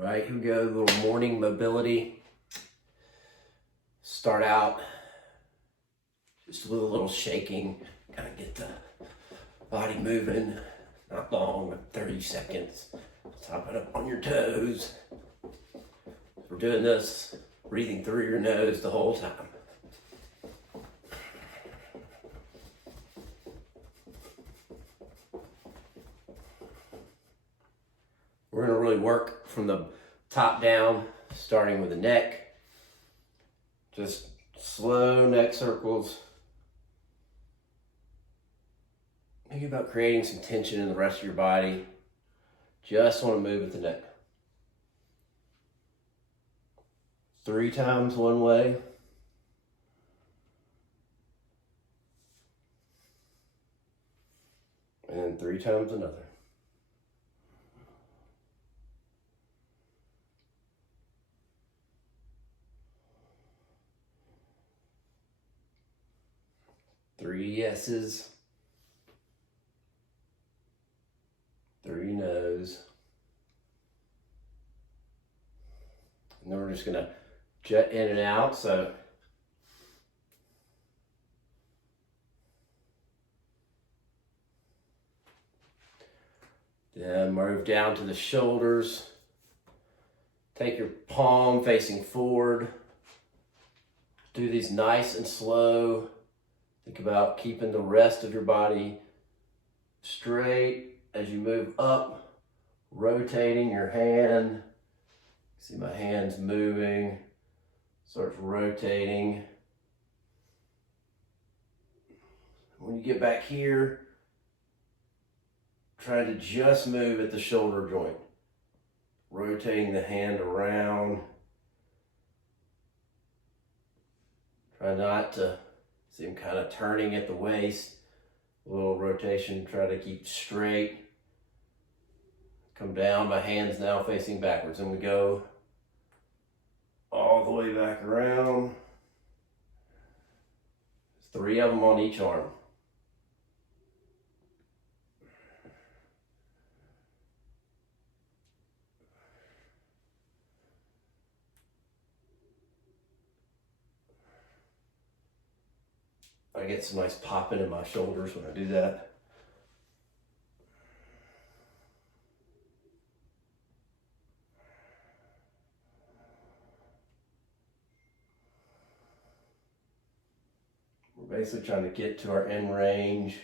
Right, here we go, a little morning mobility. Start out just with a little shaking, kind of get the body moving. Not long, like 30 seconds. Top it up on your toes. We're doing this, breathing through your nose the whole time. We're going to really work from the top down, starting with the neck. Just slow neck circles. Think about creating some tension in the rest of your body. Just want to move at the neck. 3 times one way. And then 3 times another. Three yeses. 3 no's. And then we're just gonna jet in and out, so then move down to the shoulders. Take your palm facing forward. Do these nice and slow. Think about keeping the rest of your body straight as you move up, rotating your hand. See my hands moving, starts rotating. When you get back here, try to just move at the shoulder joint, rotating the hand around. Try not to see him kind of turning at the waist. A little rotation, try to keep straight. Come down, my hands now facing backwards. And we go all the way back around. 3 of them on each arm. I get some nice popping in my shoulders when I do that. We're basically trying to get to our end range.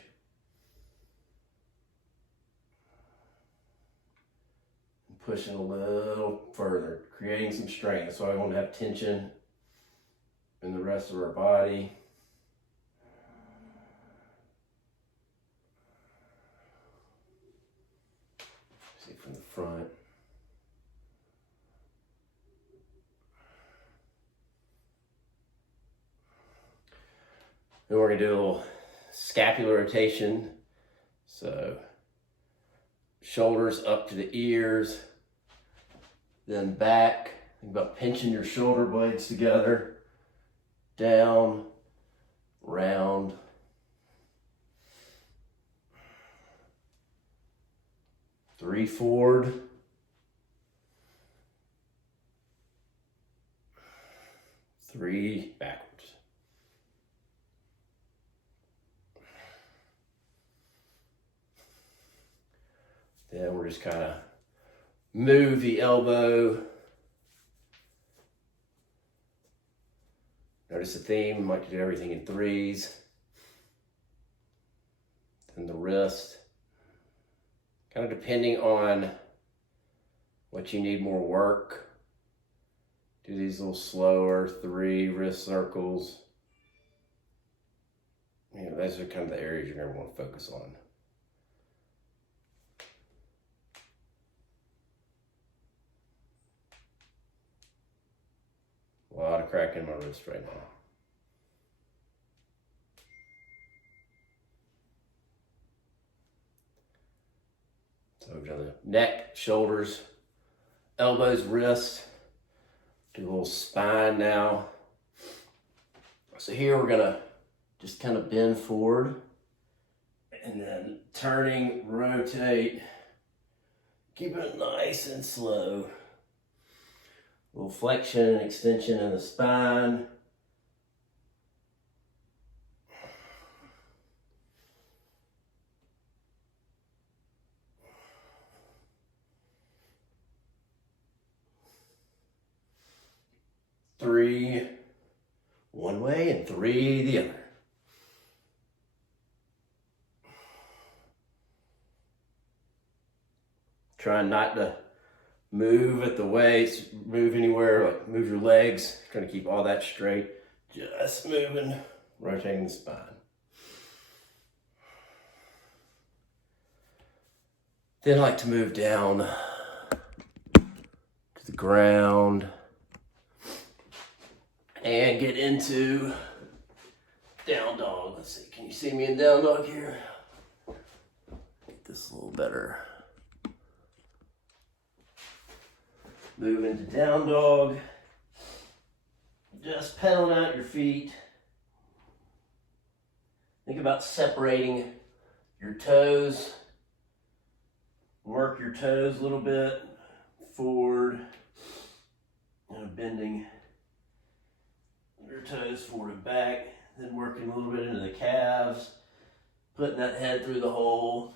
And pushing a little further, creating some strength. So I want to have tension in the rest of our body. From the front. Then we're going to do a little scapular rotation. So shoulders up to the ears, then back. Think about pinching your shoulder blades together, down, round. Three forward. 3 backwards. Then we're just kind of move the elbow. Notice the theme, we might do everything in 3s. Then the wrist. Kind of depending on what you need more work. Do these a little slower, 3 wrist circles. You know, those are kind of the areas you're going to want to focus on. A lot of crack in my wrist right now. So we've done the neck, shoulders, elbows, wrists. Do a little spine now. So here we're gonna just kind of bend forward and then turning, rotate, keeping it nice and slow. A little flexion and extension in the spine. Three one way and three the other. Trying not to move at the waist, move anywhere, like move your legs. Trying to keep all that straight. Just moving, rotating the spine. Then I like to move down to the ground and get into down dog. Let's see, can you see me in down dog here? Get this a little better. Move into down dog. Just pedaling out your feet. Think about separating your toes. Work your toes a little bit forward. And bending your toes forward and back. Then working a little bit into the calves. Putting that head through the hole.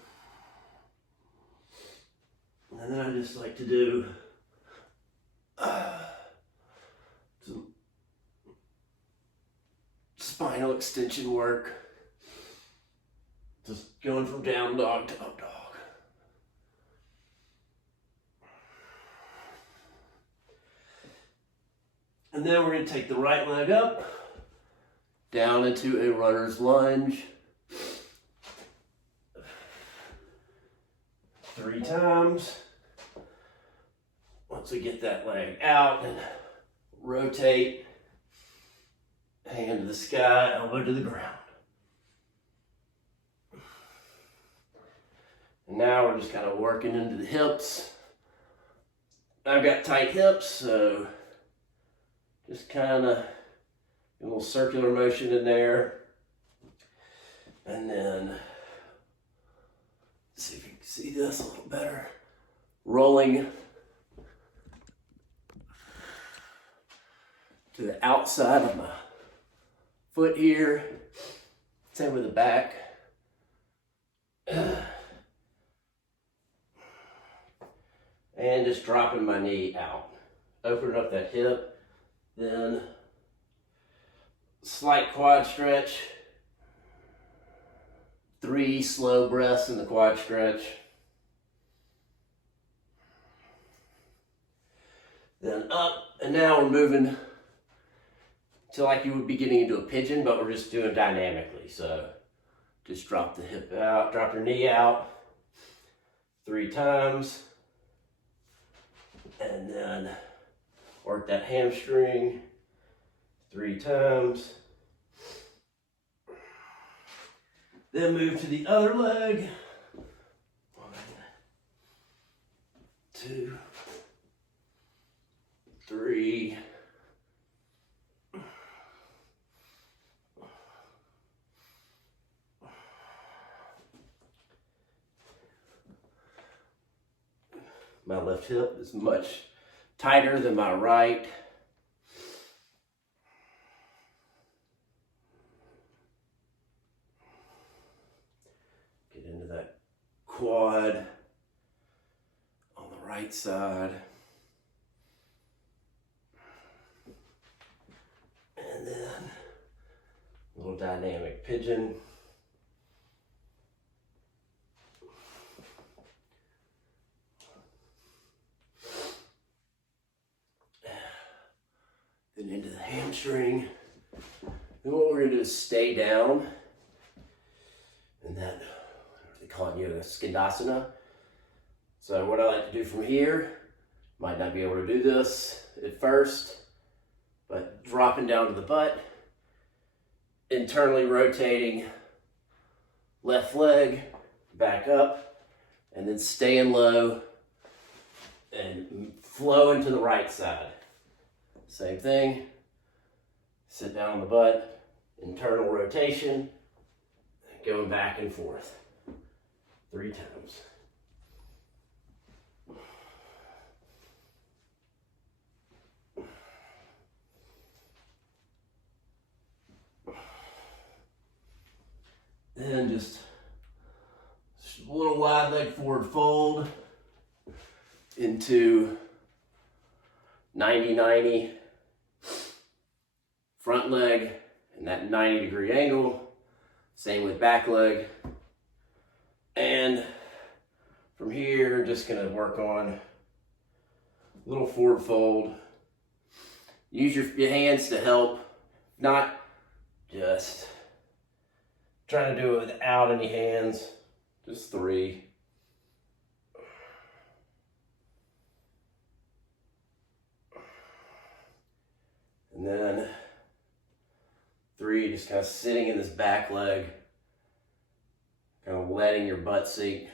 And then I just like to do some spinal extension work. Just going from down dog to up dog. And then we're going to take the right leg up, down into a runner's lunge. 3 times. Once we get that leg out and rotate, hand to the sky, elbow to the ground. And now we're just kind of working into the hips. I've got tight hips, so just kind of a little circular motion in there. And then, see if you can see this a little better. Rolling to the outside of my foot here. Same with the back. And just dropping my knee out. Opening up that hip. Then slight quad stretch. 3 slow breaths in the quad stretch. Then up, and now we're moving to like you would be getting into a pigeon, but we're just doing dynamically. So just drop the hip out, drop your knee out 3 times. And then work that hamstring 3 times. Then move to the other leg. 1, 2, 3. My left hip is much tighter than my right. Get into that quad on the right side. And then a little dynamic pigeon. Then into the hamstring. Then what we're going to do is stay down. And that, they call it yoga, Skandasana. So what I like to do from here, might not be able to do this at first, but dropping down to the butt, internally rotating left leg, back up, and then staying low and flowing to the right side. Same thing, sit down on the butt, internal rotation, going back and forth 3 times. Then just a little wide leg forward fold into 90-90 front leg and that 90-degree angle. Same with back leg. And from here, just gonna work on a little forward fold. Use your hands to help, not just trying to do it without any hands, just 3. And then 3, just kind of sitting in this back leg, kind of letting your butt sink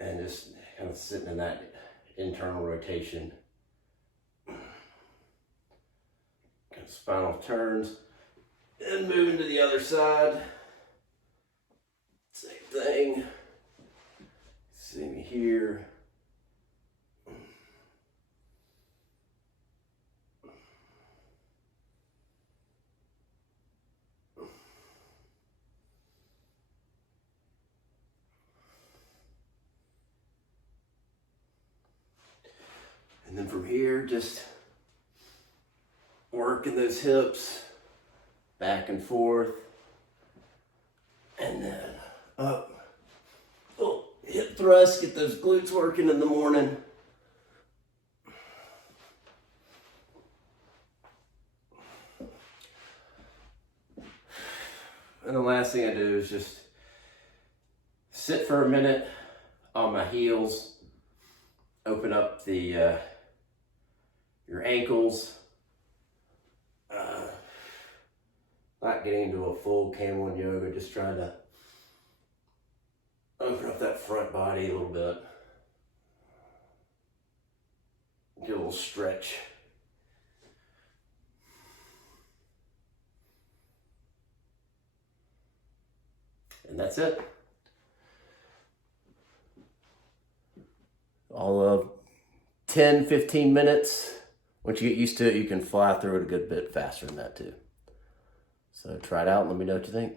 and just kind of sitting in that internal rotation. Kind of spinal turns. And moving to the other side. Same thing. See me here. And then from here, just working those hips back and forth, and then up. Oh, hip thrust, get those glutes working in the morning. And the last thing I do is just sit for a minute on my heels, open up the your ankles. Not getting into a full camel and yoga, just trying to open up that front body a little bit. Get a little stretch. And that's it. All of 10, 15 minutes. Once you get used to it, you can fly through it a good bit faster than that too. So try it out and let me know what you think.